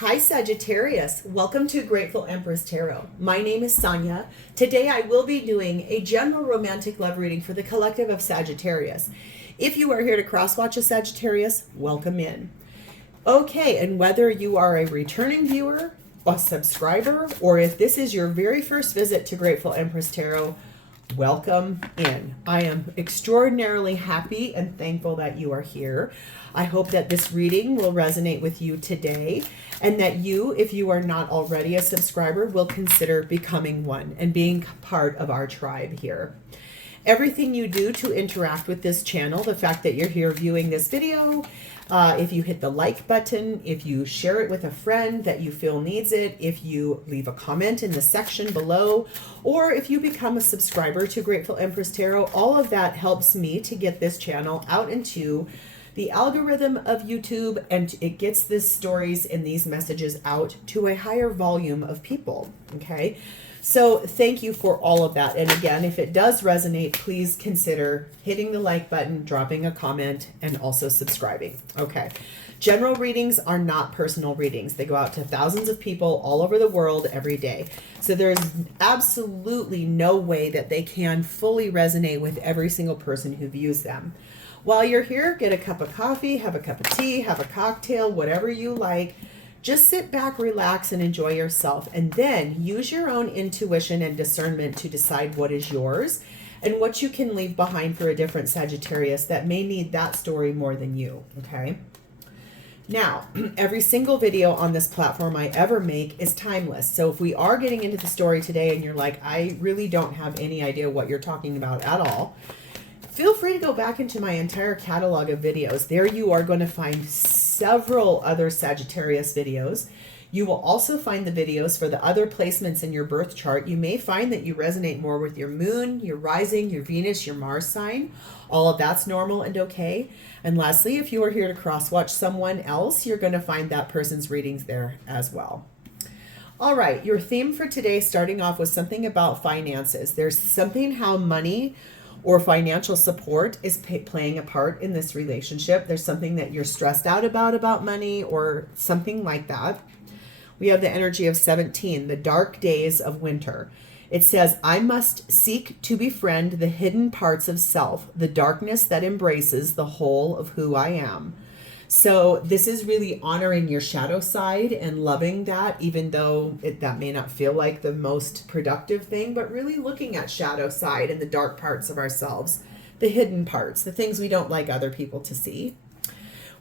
Hi Sagittarius, welcome to Grateful Empress Tarot. My name is Sonia. Today I will be doing a general romantic love reading for the collective of Sagittarius. If you are here to cross-watch a Sagittarius, welcome in. Okay, and whether you are a returning viewer, a subscriber, or if this is your very first visit to Grateful Empress Tarot, welcome in. I am extraordinarily happy and thankful that you are here. I hope that this reading will resonate with you today and that you, if you are not already a subscriber, will consider becoming one and being part of our tribe here. Everything you do to interact with this channel, the fact that you're here viewing this video, if you hit the like button, if you share it with a friend that you feel needs it, if you leave a comment in the section below, or if you become a subscriber to Grateful Empress Tarot, all of that helps me to get this channel out into the algorithm of YouTube, and it gets these stories and these messages out to a higher volume of people, okay? So thank you for all of that. And again, if it does resonate, please consider hitting the like button, dropping a comment, and also subscribing. Okay. General readings are not personal readings. They go out to thousands of people all over the world every day. So there's absolutely no way that they can fully resonate with every single person who views them. While you're here, get a cup of coffee, have a cup of tea, have a cocktail, whatever you like. Just sit back, relax, and enjoy yourself. And then use your own intuition and discernment to decide what is yours and what you can leave behind for a different Sagittarius that may need that story more than you, okay? Now, every single video on this platform I ever make is timeless. So if we are getting into the story today and you're like, I really don't have any idea what you're talking about at all, feel free to go back into my entire catalog of videos. There you are going to find several other Sagittarius videos. You will also find the videos for the other placements in your birth chart. You may find that you resonate more with your moon, your rising, your Venus, your Mars sign. All of that's normal and okay. And lastly, if you are here to cross-watch someone else, you're going to find that person's readings there as well. All right, your theme for today, starting off with something about finances. There's something how money or financial support is playing a part in this relationship. There's something that you're stressed out about money or something like that. We have the energy of 17, the dark days of winter. It says, I must seek to befriend the hidden parts of self, the darkness that embraces the whole of who I am. So this is really honoring your shadow side and loving that, even though that may not feel like the most productive thing, but really looking at shadow side and the dark parts of ourselves, the hidden parts, the things we don't like other people to see.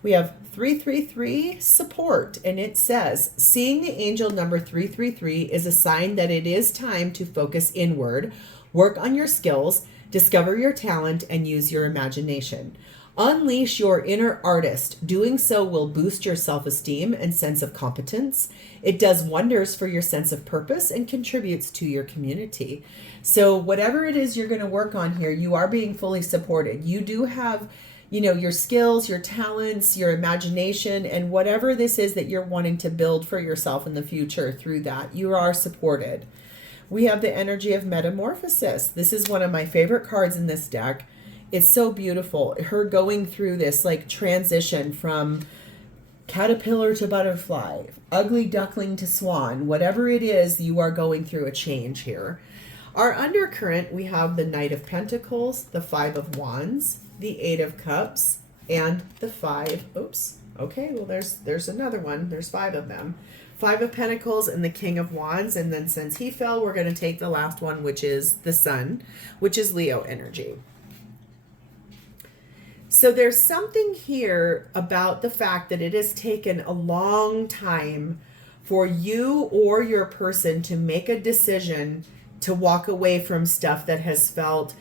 We have 333 support, and it says, seeing the angel number 333 is a sign that it is time to focus inward, work on your skills, discover your talent, and use your imagination. Unleash your inner artist. Doing so will boost your self-esteem and sense of competence. It does wonders for your sense of purpose and contributes to your community. So whatever it is you're going to work on here, you are being fully supported. You do have, you know, your skills, your talents, your imagination, and whatever this is that you're wanting to build for yourself in the future through that, you are supported. We have the energy of metamorphosis. This is one of my favorite cards in this deck. It's so beautiful. Her going through this like transition from caterpillar to butterfly, ugly duckling to swan, whatever it is, you are going through a change here. Our undercurrent, we have the Knight of Pentacles, the Five of Wands, the Eight of Cups, and the Five. Oops. Okay, well, there's another one. There's five of them. Five of Pentacles and the King of Wands. And then since he fell, we're going to take the last one, which is the Sun, which is Leo energy. So there's something here about the fact that it has taken a long time for you or your person to make a decision to walk away from stuff that has felt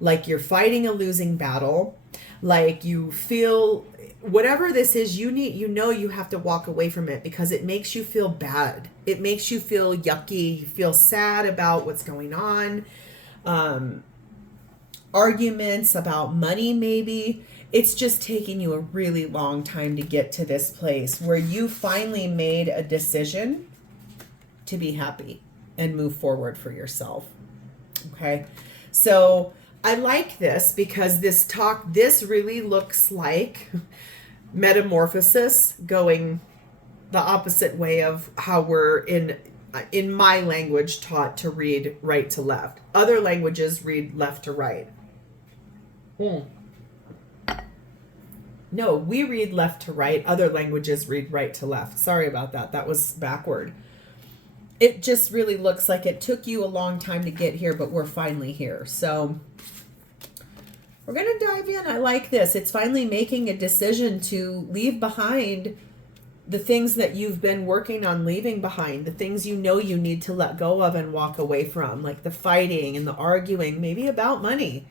like you're fighting a losing battle, like you feel whatever this is, you have to walk away from it because it makes you feel bad. It makes you feel yucky. You feel sad about what's going on. Arguments about money, maybe. It's just taking you a really long time to get to this place where you finally made a decision to be happy and move forward for yourself. Okay. So I like this because this really looks like metamorphosis going the opposite way of how we're in my language taught to read right to left. Other languages read left to right. No, we read left to right. Other languages read right to left. Sorry about that. That was backward. It just really looks like it took you a long time to get here, but we're finally here. So we're going to dive in. I like this. It's finally making a decision to leave behind the things that you've been working on leaving behind, the things you know you need to let go of and walk away from, like the fighting and the arguing, maybe about money.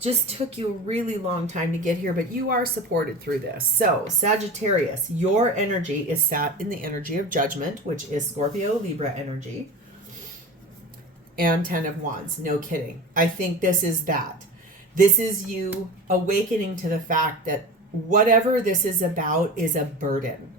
Just took you a really long time to get here, but you are supported through this. So, Sagittarius, your energy is sat in the energy of judgment, which is Scorpio, Libra energy, and 10 of Wands. No kidding. I think this is that. This is you awakening to the fact that whatever this is about is a burden.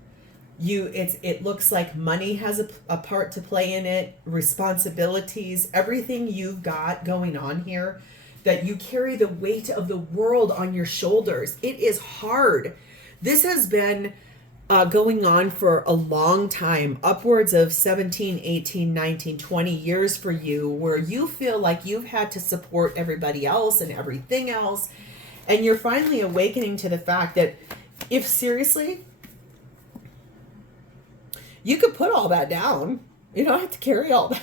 It looks like money has a part to play in it, responsibilities, everything you've got going on here, that you carry the weight of the world on your shoulders. It is hard. This has been going on for a long time, upwards of 17, 18, 19, 20 years for you, where you feel like you've had to support everybody else and everything else. And you're finally awakening to the fact that if seriously, you could put all that down. You don't have to carry all that.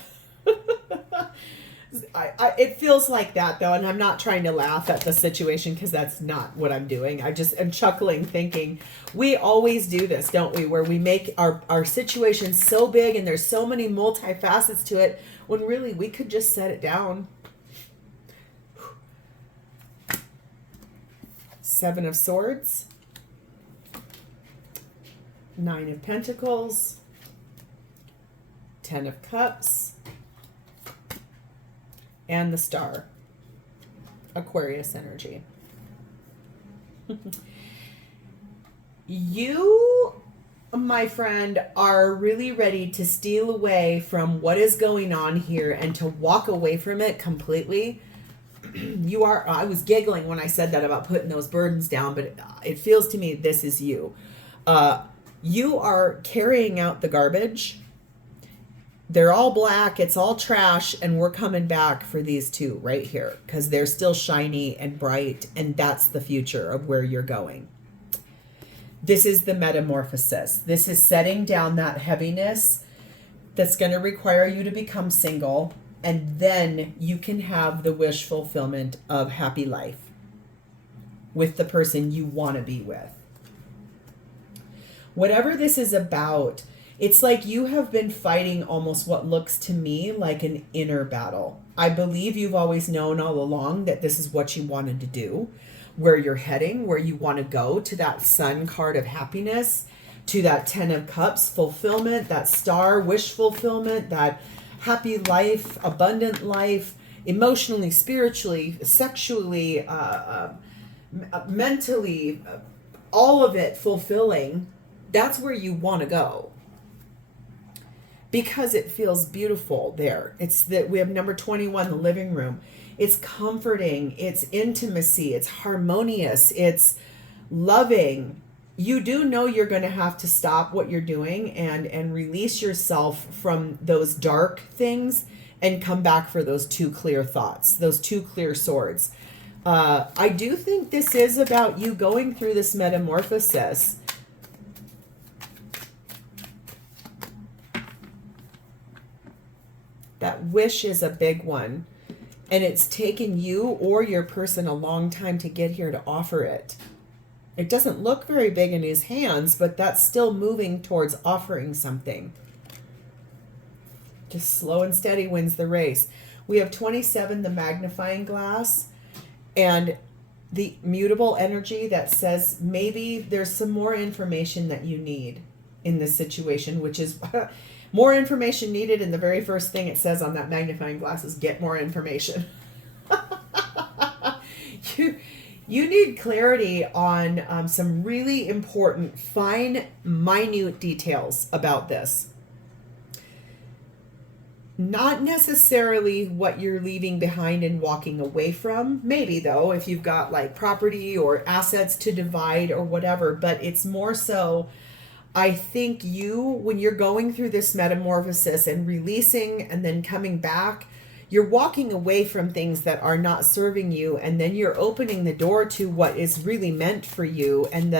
It feels like that though, and I'm not trying to laugh at the situation because that's not what I'm doing. I just am chuckling thinking we always do this, don't we, where we make our situation so big and there's so many multifacets to it when really we could just set it down. 7 of Swords, 9 of Pentacles, 10 of Cups, and the Star, Aquarius energy. You, my friend, are really ready to steal away from what is going on here and to walk away from it completely. You are, I was giggling when I said that about putting those burdens down, but it feels to me this is you. You are carrying out the garbage. They're all black, it's all trash, and we're coming back for these two right here because they're still shiny and bright, and that's the future of where you're going. This is the metamorphosis. This is setting down that heaviness that's going to require you to become single, and then you can have the wish fulfillment of happy life with the person you want to be with. Whatever this is about, it's like you have been fighting almost what looks to me like an inner battle. I believe you've always known all along that this is what you wanted to do, where you're heading, where you want to go, to that Sun card of happiness, to that 10 of Cups fulfillment, that Star wish fulfillment, that happy life, abundant life, emotionally, spiritually, sexually, mentally, all of it fulfilling. That's where you want to go. Because it feels beautiful there. It's that we have number 21, the living room. It's comforting, it's intimacy, it's harmonious, it's loving. You do know you're going to have to stop what you're doing and release yourself from those dark things and come back for those two clear thoughts, those two clear swords. I do think this is about you going through this metamorphosis. That wish is a big one, and it's taken you or your person a long time to get here to offer it. It doesn't look very big in his hands, but that's still moving towards offering something. Just slow and steady wins the race. We have 27, the magnifying glass, and the mutable energy that says maybe there's some more information that you need in this situation, which is more information needed, and the very first thing it says on that magnifying glass is get more information. You need clarity on some really important, fine, minute details about this. Not necessarily what you're leaving behind and walking away from. Maybe, though, if you've got like property or assets to divide or whatever, but it's more so I think when you're going through this metamorphosis and releasing and then coming back, you're walking away from things that are not serving you, and then you're opening the door to what is really meant for you, and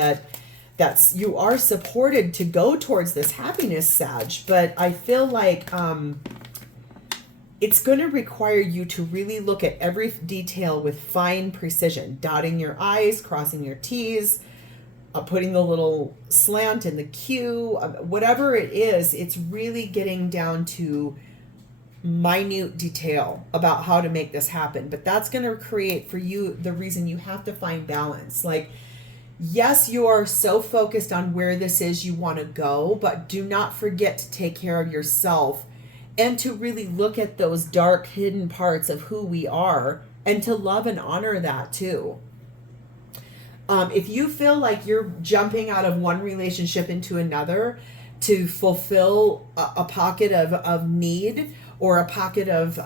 you are supported to go towards this happiness, Sag. But I feel like it's going to require you to really look at every detail with fine precision, dotting your I's, crossing your T's, putting the little slant in the Q, whatever it is. It's really getting down to minute detail about how to make this happen. But that's going to create for you the reason you have to find balance. Like, yes, you are so focused on where this is you want to go, but do not forget to take care of yourself and to really look at those dark hidden parts of who we are and to love and honor that too. If you feel like you're jumping out of one relationship into another to fulfill a pocket of need, or a pocket of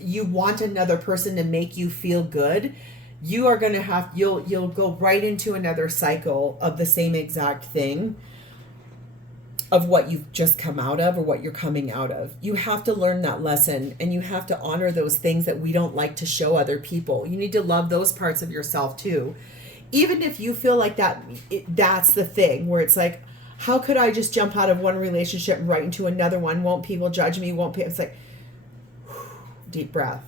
you want another person to make you feel good, you are going to you'll go right into another cycle of the same exact thing, of what you've just come out of or what you're coming out of. You have to learn that lesson, and you have to honor those things that we don't like to show other people. You need to love those parts of yourself too. Even if you feel like that's the thing where it's like, how could I just jump out of one relationship and right into another one? Won't people judge me? It's like, deep breath.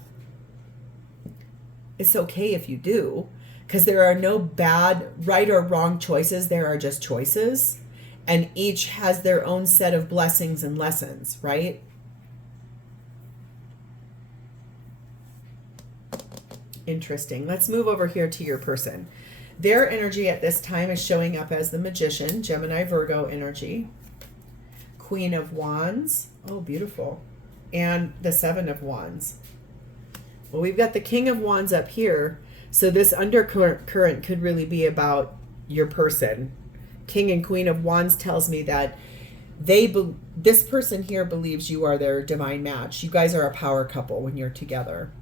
It's okay if you do, because there are no bad, right or wrong choices. There are just choices. And each has their own set of blessings and lessons, right? Interesting. Let's move over here to your person. Their energy at this time is showing up as the Magician, Gemini, Virgo energy. Queen of Wands. Oh, beautiful. And the Seven of Wands. Well, we've got the King of Wands up here. So this undercurrent could really be about your person. King and Queen of Wands tells me that this person here believes you are their divine match. You guys are a power couple when you're together.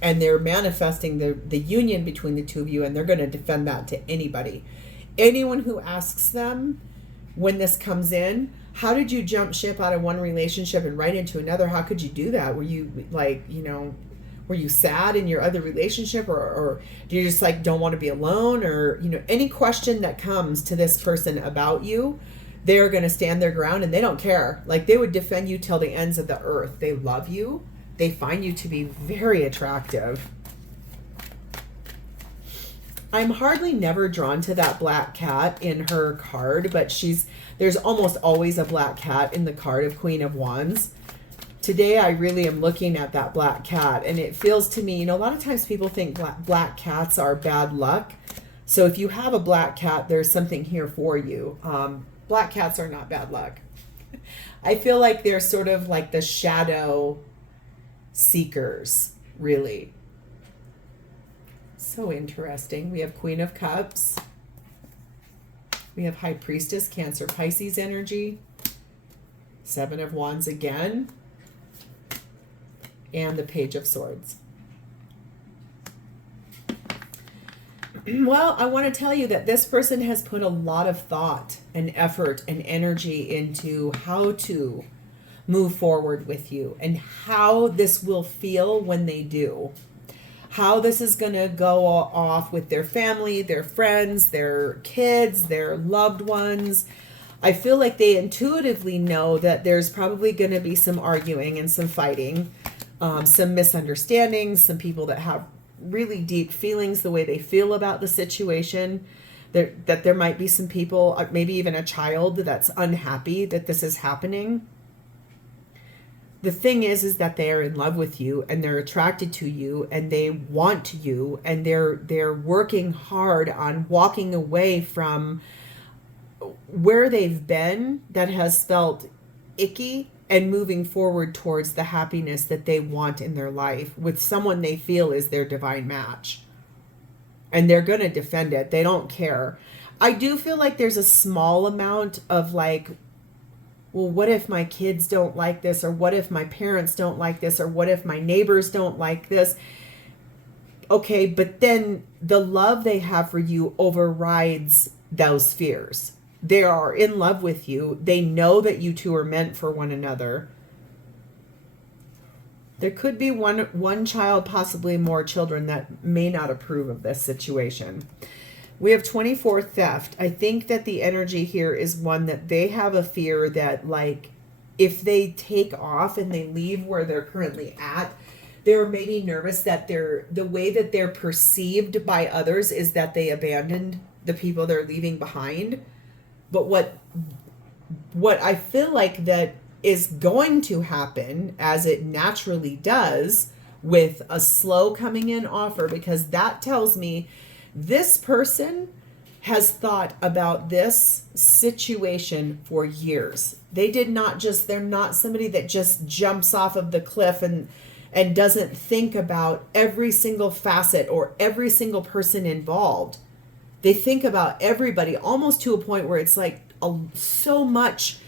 And they're manifesting the union between the two of you, and they're going to defend that to anybody. Anyone who asks them when this comes in, how did you jump ship out of one relationship and right into another? How could you do that? Were you were you sad in your other relationship, or do you just don't want to be alone, or any question that comes to this person about you, they're going to stand their ground, and they don't care. They would defend you till the ends of the earth. They love you. They find you to be very attractive. I'm hardly never drawn to that black cat in her card, but there's almost always a black cat in the card of Queen of Wands. Today, I really am looking at that black cat, and it feels to me, a lot of times people think black cats are bad luck. So if you have a black cat, there's something here for you. Black cats are not bad luck. I feel like they're sort of like the shadow seekers, really. So interesting. We have Queen of Cups. We have High Priestess, Cancer, Pisces energy. Seven of Wands again. And the Page of Swords. Well, I want to tell you that this person has put a lot of thought and effort and energy into how to move forward with you and how this will feel when they do. How this is going to go off with their family, their friends, their kids, their loved ones. I feel like they intuitively know that there's probably going to be some arguing and some fighting. Some misunderstandings, some people that have really deep feelings the way they feel about the situation, that there might be some people, maybe even a child, that's unhappy that this is happening. The thing is that they are in love with you, and they're attracted to you, and they want you, and they're working hard on walking away from where they've been that has felt icky, and moving forward towards the happiness that they want in their life with someone they feel is their divine match. And they're going to defend it. They don't care. I do feel like there's a small amount of well, what if my kids don't like this? Or what if my parents don't like this? Or what if my neighbors don't like this? Okay, but then the love they have for you overrides those fears. They are in love with you. They know that you two are meant for one another. There could be one child, possibly more children, that may not approve of this situation. We have 24 theft. I think that the energy here is one that they have a fear that, like, if they take off and they leave where they're currently at, they're maybe nervous that the way that they're perceived by others is that they abandoned the people they're leaving behind. But what I feel like that is going to happen, as it naturally does, with a slow coming in offer, because that tells me this person has thought about this situation for years. They're not somebody that just jumps off of the cliff and doesn't think about every single facet or every single person involved. They think about everybody, almost to a point where it's like so much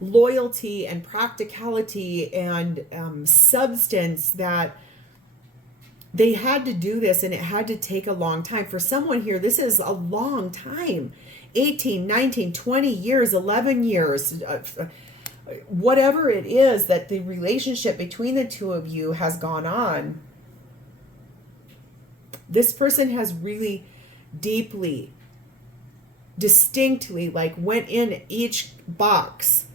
loyalty and practicality and substance that they had to do this, and it had to take a long time. For someone here, this is a long time. 18, 19, 20 years, 11 years, whatever it is that the relationship between the two of you has gone on. This person has really deeply, distinctly, like, went in each box.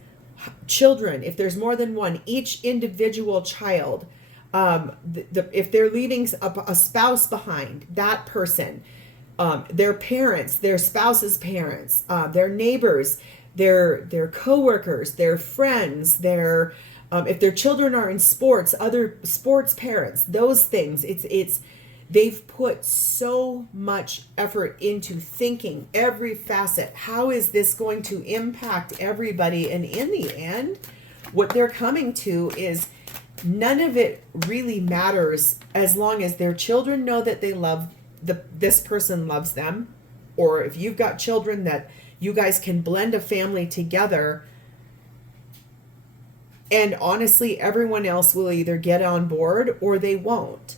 Children, if there's more than one, each individual child. If they're leaving a spouse behind, that person, their parents, their spouse's parents, their neighbors, their coworkers, their friends, if their children are in sports, other sports parents, those things. They've put so much effort into thinking every facet. How is this going to impact everybody? And in the end, what they're coming to is none of it really matters as long as their children know that they love this person loves them, or if you've got children, that you guys can blend a family together. And honestly, everyone else will either get on board or they won't.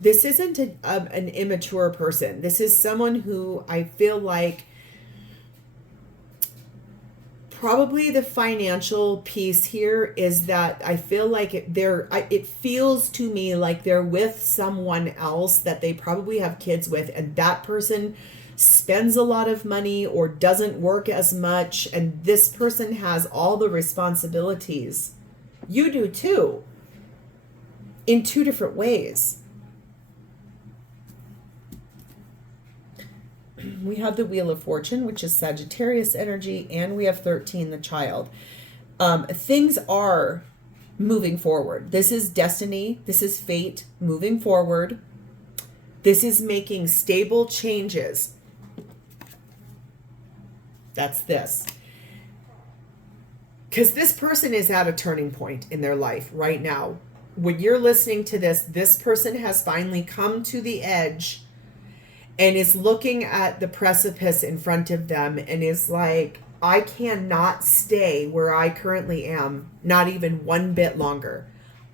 This isn't an immature person. This is someone who I feel like probably the financial piece here is that I feel like it feels to me like they're with someone else that they probably have kids with, and that person spends a lot of money or doesn't work as much, and this person has all the responsibilities. You do too, in two different ways. We have the Wheel of Fortune, which is Sagittarius energy, and we have 13, the child. Things are moving forward. This is destiny. This is fate moving forward. This is making stable changes. That's this. Because this person is at a turning point in their life right now. When you're listening to this, this person has finally come to the edge and is looking at the precipice in front of them and is like, I cannot stay where I currently am, not even one bit longer.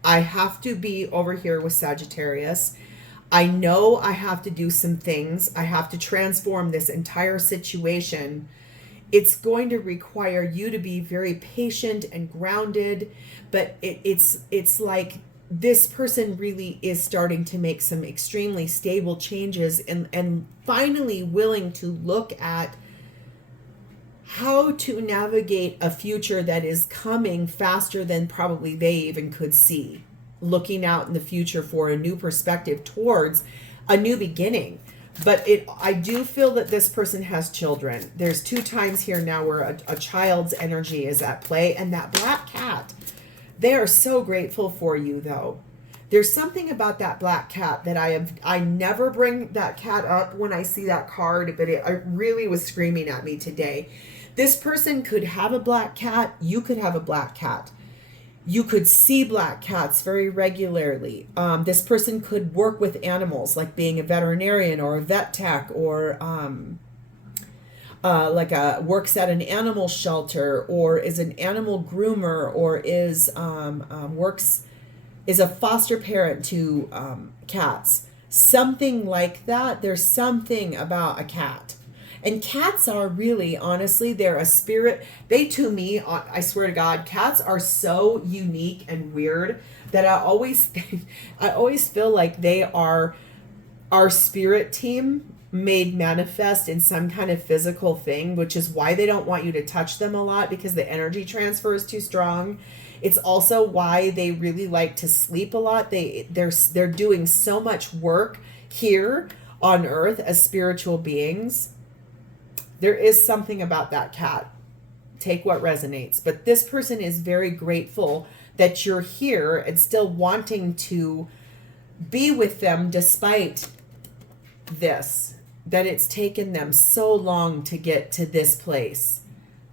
I have to be over here with Sagittarius. I know I have to do some things. I have to transform this entire situation. It's going to require you to be very patient and grounded, but it's like this person really is starting to make some extremely stable changes and finally willing to look at how to navigate a future that is coming faster than probably they even could see, looking out in the future for a new perspective towards a new beginning. But I do feel that this person has children. There's 2 times here now where a child's energy is at play, and that black cat, they are so grateful for you, though. There's something about that black cat that I never bring that cat up when I see that card, but it really was screaming at me today. This person could have a black cat. You could have a black cat. You could see black cats very regularly. This person could work with animals, like being a veterinarian or a vet tech, or works at an animal shelter, or is an animal groomer, or is a foster parent to cats. Something like that. There's something about a cat. And cats are really, honestly, they're a spirit. They, to me, I swear to God, cats are so unique and weird that I always feel like they are our spirit team made manifest in some kind of physical thing, which is why they don't want you to touch them a lot, because the energy transfer is too strong. It's also why they really like to sleep a lot. They're doing so much work here on earth as spiritual beings. There is something about that cat. Take what resonates. But this person is very grateful that you're here and still wanting to be with them despite this, that it's taken them so long to get to this place.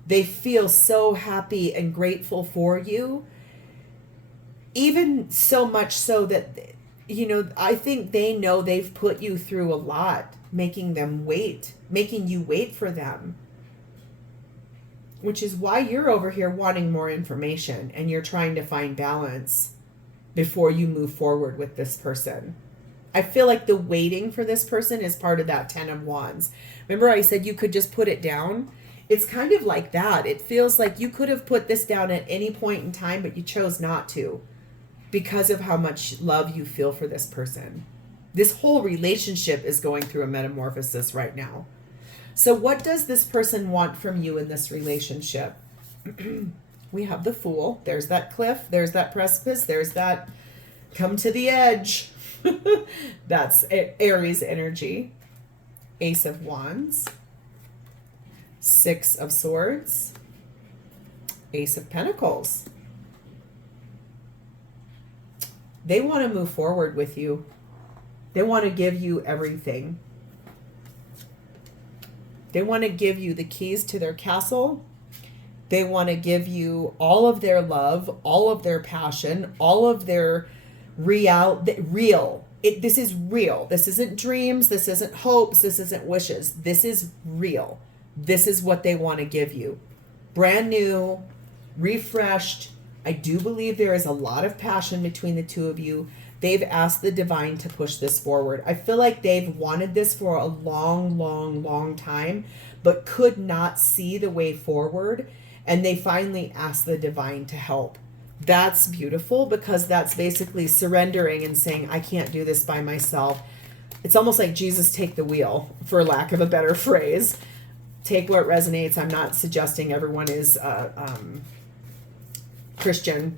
They feel so happy and grateful for you, even so much so that, you know, I think they know they've put you through a lot, making you wait for them, which is why you're over here wanting more information and you're trying to find balance before you move forward with this person. I feel like the waiting for this person is part of that 10 of Wands. Remember I said you could just put it down? It's kind of like that. It feels like you could have put this down at any point in time, but you chose not to because of how much love you feel for this person. This whole relationship is going through a metamorphosis right now. So what does this person want from you in this relationship? We have the Fool. There's that cliff. There's that precipice. There's that come to the edge. That's Aries energy. Ace of Wands. Six of Swords. Ace of Pentacles. They want to move forward with you. They want to give you everything. They want to give you the keys to their castle. They want to give you all of their love, all of their passion, all of their real. This is real. This isn't dreams. This isn't hopes. This isn't wishes. This is real. This is what they want to give you. Brand new, refreshed. I do believe there is a lot of passion between the two of you. They've asked the divine to push this forward. I feel like they've wanted this for a long, long, long time, but could not see the way forward. And they finally asked the divine to help. That's beautiful, because that's basically surrendering and saying, I can't do this by myself. It's almost like Jesus take the wheel, for lack of a better phrase. Take what resonates. I'm not suggesting everyone is Christian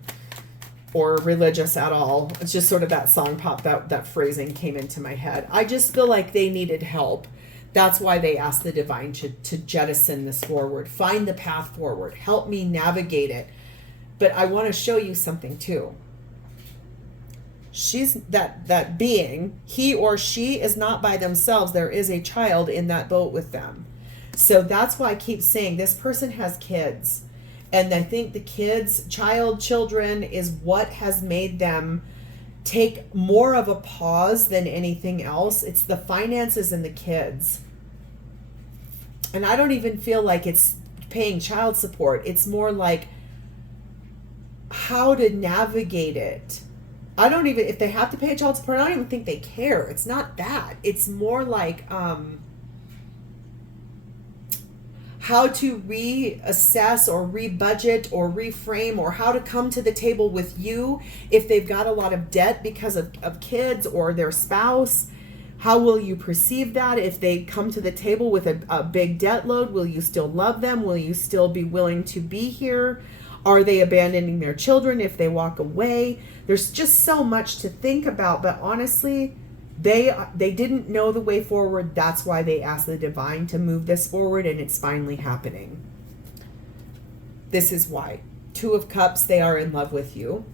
or religious at all. It's just sort of that song pop, that phrasing came into my head. I just feel like they needed help. That's why they asked the divine to jettison this forward. Find the path forward. Help me navigate it. But I want to show you something too. She's that being, he or she is not by themselves. There is a child in that boat with them. So that's why I keep saying this person has kids. And I think the children is what has made them take more of a pause than anything else. It's the finances and the kids. And I don't even feel like it's paying child support. It's more like how to navigate it. I don't even, if they have to pay child support, I don't even think they care. It's not that. It's more like how to reassess or rebudget or reframe, or how to come to the table with you if they've got a lot of debt because of kids or their spouse. How will you perceive that? If they come to the table with a big debt load, will you still love them? Will you still be willing to be here? Are they abandoning their children if they walk away? There's just so much to think about, but honestly, they didn't know the way forward. That's why they asked the divine to move this forward, and it's finally happening. This is why. Two of Cups, they are in love with you,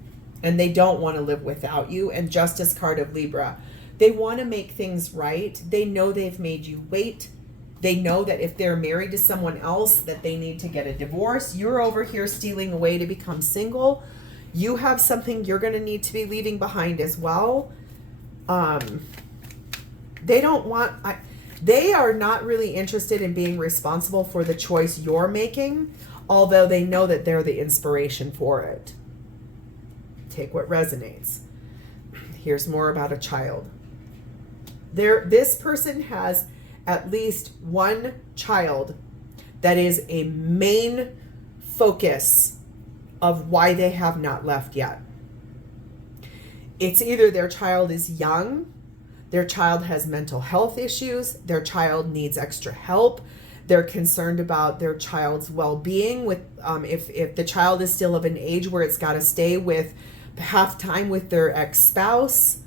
and they don't want to live without you. And Justice card of Libra, they want to make things right. They know they've made you wait. They know that if they're married to someone else, that they need to get a divorce. You're over here stealing away to become single. You have something you're going to need to be leaving behind as well. They don't want, they are not really interested in being responsible for the choice you're making, although they know that they're the inspiration for it. Take what resonates. Here's more about a child. This person has at least one child that is a main focus of why they have not left yet. It's either their child is young, their child has mental health issues, their child needs extra help, they're concerned about their child's well-being with if the child is still of an age where it's got to stay with half time with their ex-spouse.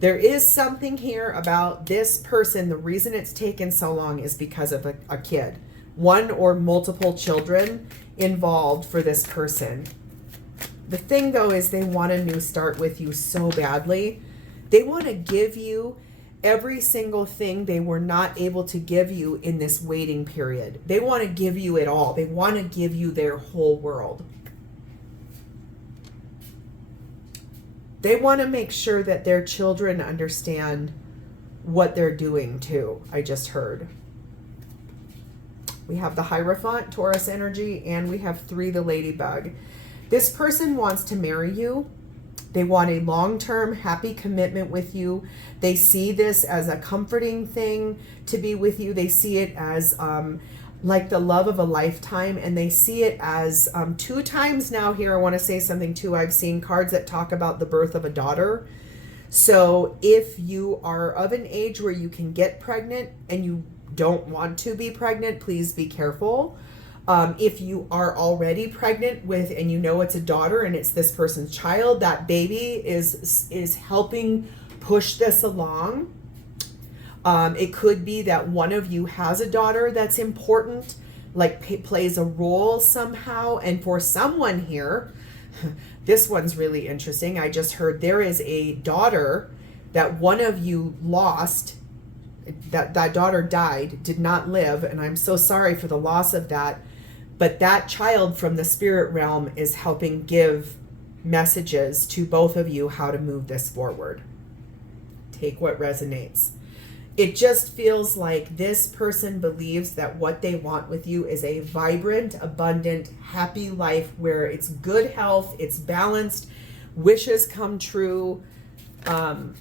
There is something here about this person. The reason it's taken so long is because of a kid, one or multiple children involved for this person. The thing though is they want a new start with you so badly. They want to give you every single thing they were not able to give you in this waiting period. They want to give you it all. They want to give you their whole world. They want to make sure that their children understand what they're doing too. I just heard. We have the Hierophant, Taurus energy, and we have 3, the Ladybug. This person wants to marry you. They want a long-term happy commitment with you. They see this as a comforting thing to be with you. They see it as like the love of a lifetime, and they see it as 2 times now here. I want to say something too. I've seen cards that talk about the birth of a daughter. So if you are of an age where you can get pregnant and you don't want to be pregnant, please be careful. If you are already pregnant with, and you know it's a daughter and it's this person's child, that baby is helping push this along. It could be that one of you has a daughter that's important, like plays a role somehow. And for someone here, this one's really interesting. I just heard there is a daughter that one of you lost, that daughter died, did not live. And I'm so sorry for the loss of that. But that child from the spirit realm is helping give messages to both of you how to move this forward. Take what resonates. It just feels like this person believes that what they want with you is a vibrant, abundant, happy life where it's good health, it's balanced, wishes come true,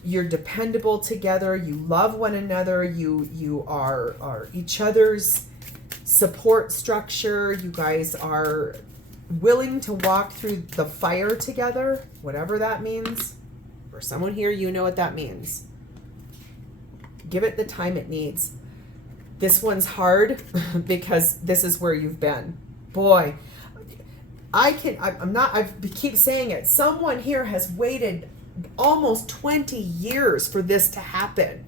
you're dependable together, you love one another, you are each other's support structure, you guys are willing to walk through the fire together, whatever that means. For someone here, you know what that means. Give it the time it needs. This one's hard because this is where you've been. Boy, I keep saying it. Someone here has waited almost 20 years for this to happen.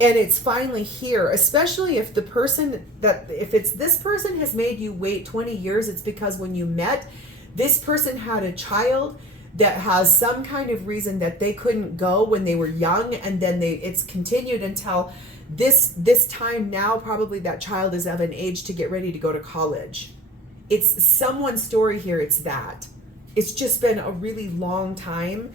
And it's finally here, especially if the person if it's this person has made you wait 20 years, it's because when you met, this person had a child that has some kind of reason that they couldn't go when they were young, and then it's continued until this time now. Probably that child is of an age to get ready to go to college. It's someone's story here. It's just been a really long time,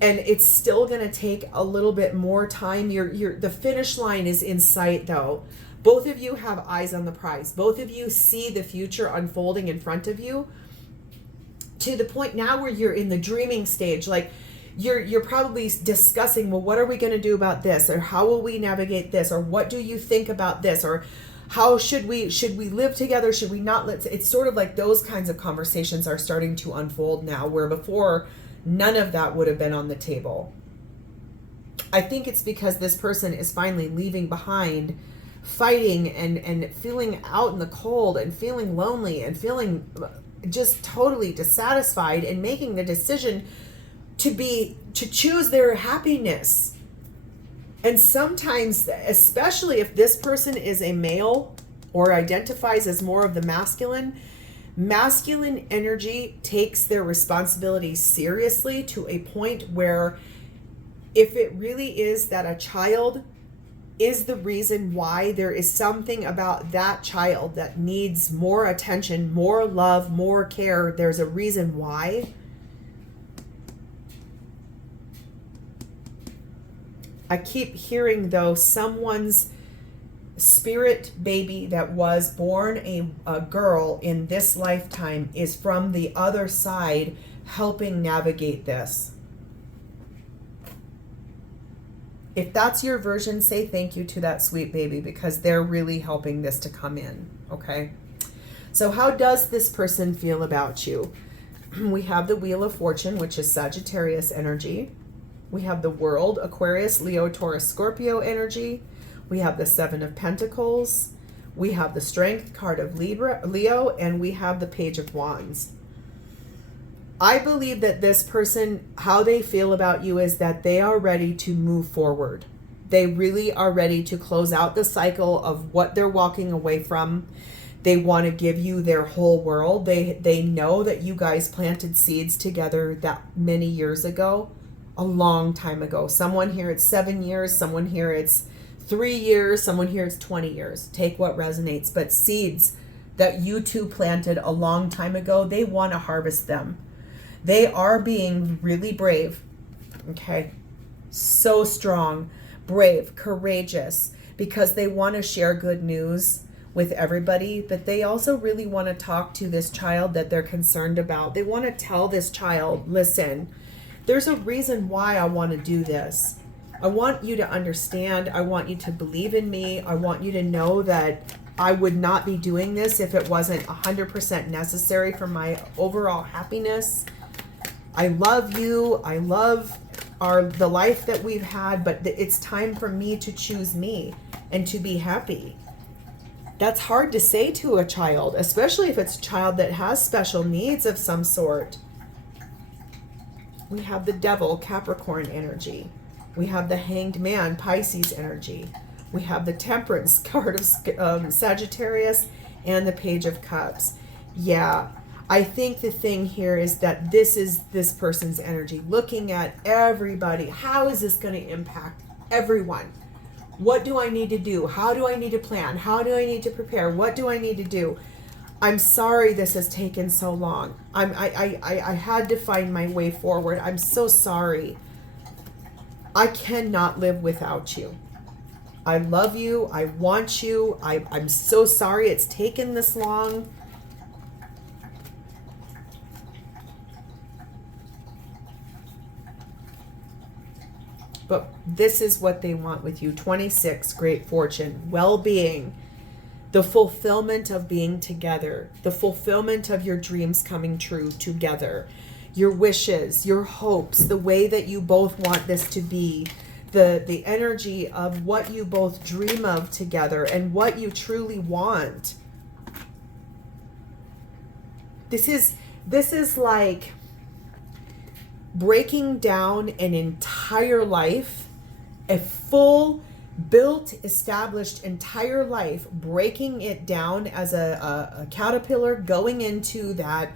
and it's still going to take a little bit more time. The finish line is in sight though. Both of you have eyes on the prize. Both of you see the future unfolding in front of you, to the point now where you're in the dreaming stage. Like you're probably discussing, well, what are we going to do about this, or how will we navigate this, or what do you think about this, or how should we live together, should we not? It's sort of like those kinds of conversations are starting to unfold now, where before none of that would have been on the table. I think it's because this person is finally leaving behind fighting and feeling out in the cold and feeling lonely and feeling just totally dissatisfied, and making the decision to choose their happiness. And sometimes, especially if this person is a male or identifies as more of the masculine energy takes their responsibility seriously, to a point where if it really is that a child is the reason why, there is something about that child that needs more attention, more love, more care. There's a reason why. I keep hearing though, someone's spirit baby that was born a girl in this lifetime is from the other side helping navigate this. If that's your version, say thank you to that sweet baby, because they're really helping this to come in, okay? So how does this person feel about you? We have the Wheel of Fortune, which is Sagittarius energy. We have the World, Aquarius, Leo, Taurus, Scorpio energy. We have the Seven of Pentacles. We have the Strength card of Leo, and we have the Page of Wands. I believe that this person, how they feel about you is that they are ready to move forward. They really are ready to close out the cycle of what they're walking away from. They want to give you their whole world. They know that you guys planted seeds together that many years ago, a long time ago. Someone here it's 7 years, someone here it's 3 years, someone here it's 20 years. Take what resonates. But seeds that you two planted a long time ago, they want to harvest them. They are being really brave, okay? So strong, brave, courageous, because they want to share good news with everybody, but they also really want to talk to this child that they're concerned about. They want to tell this child, listen, there's a reason why I want to do this. I want you to understand. I want you to believe in me. I want you to know that I would not be doing this if it wasn't 100% necessary for my overall happiness. I love you. I love the life that we've had, but it's time for me to choose me and to be happy. That's hard to say to a child, especially if it's a child that has special needs of some sort. We have the Devil, Capricorn energy. We have the Hanged Man, Pisces energy. We have the Temperance card of Sagittarius and the Page of Cups. Yeah. I think the thing here is that this is this person's energy, looking at everybody. How is this going to impact everyone? What do I need to do? How do I need to plan? How do I need to prepare? What do I need to do? I'm sorry this has taken so long. I had to find my way forward. I'm so sorry. I cannot live without you. I love you. I want you. I'm so sorry it's taken this long. But this is what they want with you. 26, great fortune, well-being, the fulfillment of being together, the fulfillment of your dreams coming true together, your wishes, your hopes, the way that you both want this to be, the energy of what you both dream of together and what you truly want. This is like breaking down an entire life, a full built, established entire life, breaking it down as a caterpillar going into that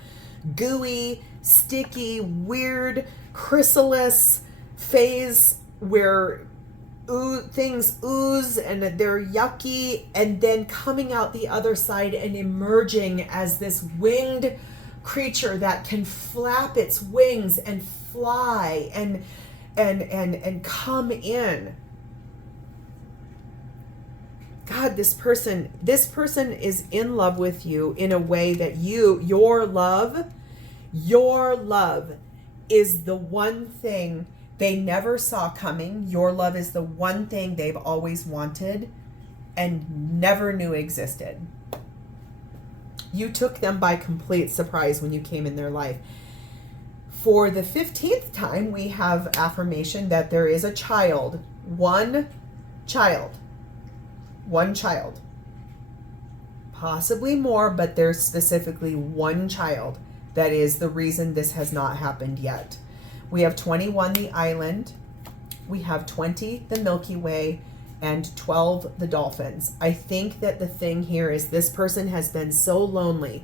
gooey, sticky, weird chrysalis phase where things ooze and they're yucky, and then coming out the other side and emerging as this winged creature that can flap its wings and fly and come in. God, this person is in love with you in a way that your love is the one thing they never saw coming. Your love is the one thing they've always wanted and never knew existed. You took them by complete surprise when you came in their life. For the 15th time, we have affirmation that there is a child, one child, possibly more, but there's specifically one child that is the reason this has not happened yet. We have 21, the island. We have 20, the Milky Way, and 12, the dolphins. I think that the thing here is this person has been so lonely,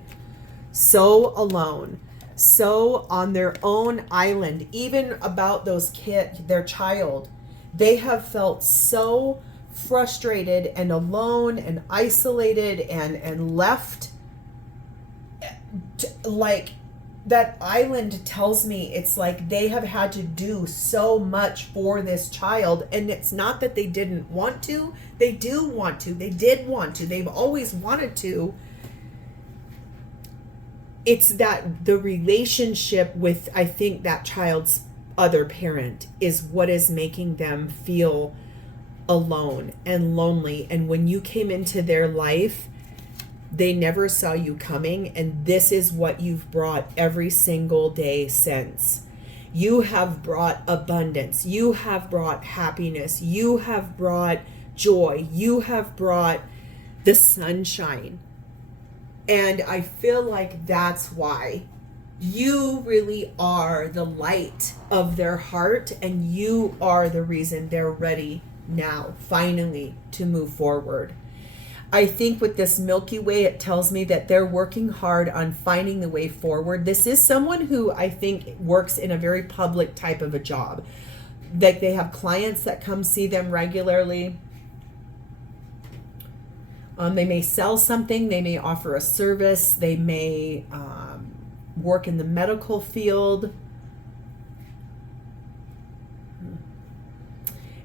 so alone, so on their own island, even about those their child. They have felt so frustrated and alone and isolated and left. Like, that island tells me it's like they have had to do so much for this child, and it's not that they didn't want to. They do want to. They did want to. They've always wanted to. It's that the relationship with, I think, that child's other parent is what is making them feel alone and lonely. And when you came into their life, they never saw you coming. And this is what you've brought every single day since. You have brought abundance. You have brought happiness. You have brought joy. You have brought the sunshine. And I feel like that's why you really are the light of their heart, and you are the reason they're ready now, finally, to move forward. I think with this Milky Way, it tells me that they're working hard on finding the way forward. This is someone who I think works in a very public type of a job. Like they have clients that come see them regularly. They may sell something. They may offer a service. They may work in the medical field.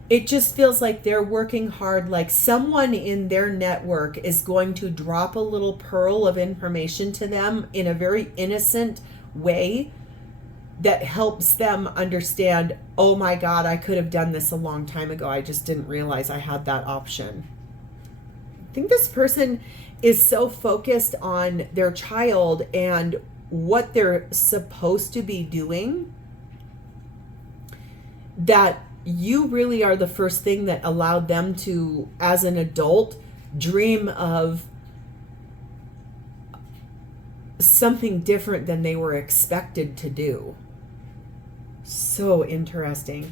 It just feels like they're working hard, like someone in their network is going to drop a little pearl of information to them in a very innocent way that helps them understand, oh my God, I could have done this a long time ago. I just didn't realize I had that option. I think this person is so focused on their child and what they're supposed to be doing that you really are the first thing that allowed them to, as an adult, dream of something different than they were expected to do. So interesting.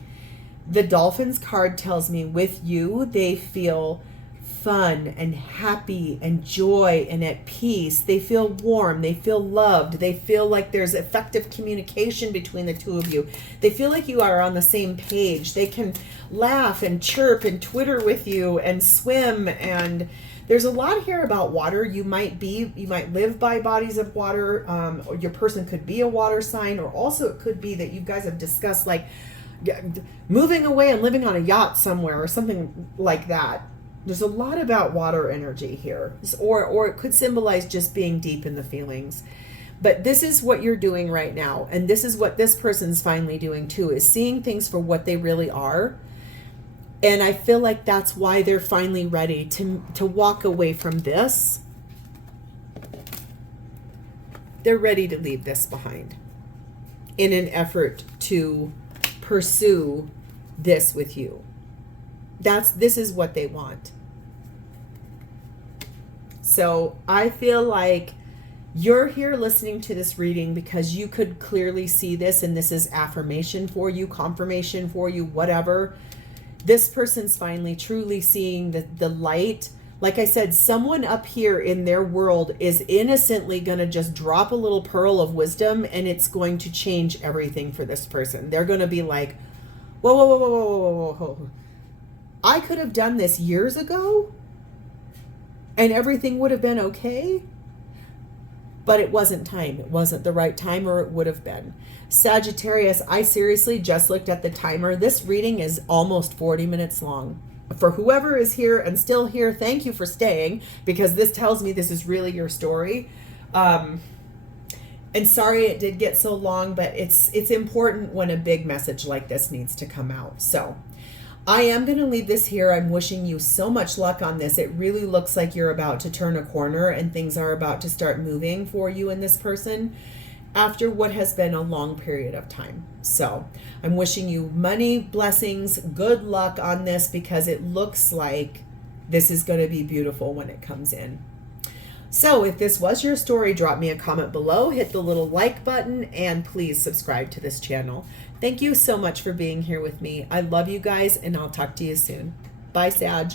The Dolphins card tells me with you, they feel fun and happy and joy and at peace. They feel warm. They feel loved. They feel like there's effective communication between the two of you. They feel like you are on the same page. They can laugh and chirp and twitter with you and swim. And there's a lot here about water. You might live by bodies of water. Or your person could be a water sign, or also it could be that you guys have discussed like moving away and living on a yacht somewhere or something like that. There's a lot about water energy here, or it could symbolize just being deep in the feelings. But this is what you're doing right now, and this is what this person's finally doing too, is seeing things for what they really are. And I feel like that's why they're finally ready to walk away from this. They're ready to leave this behind in an effort to pursue this with you. This is what they want. So I feel like you're here listening to this reading because you could clearly see this, and this is affirmation for you, confirmation for you, whatever. This person's finally truly seeing the light. Like I said, someone up here in their world is innocently going to just drop a little pearl of wisdom, and it's going to change everything for this person. They're going to be like, whoa, whoa, whoa, whoa, whoa, whoa, whoa. I could have done this years ago and everything would have been okay, but it wasn't time. It wasn't the right time, or it would have been. Sagittarius, I seriously just looked at the timer. This reading is almost 40 minutes long. For whoever is here and still here, thank you for staying, because this tells me this is really your story. And sorry it did get so long, but it's important when a big message like this needs to come out. So I am going to leave this here. I'm wishing you so much luck on this. It really looks like you're about to turn a corner and things are about to start moving for you and this person after what has been a long period of time. So I'm wishing you money, blessings, good luck on this, because it looks like this is going to be beautiful when it comes in. So if this was your story, drop me a comment below, hit the little like button, and please subscribe to this channel. Thank you so much for being here with me. I love you guys, and I'll talk to you soon. Bye, Sag.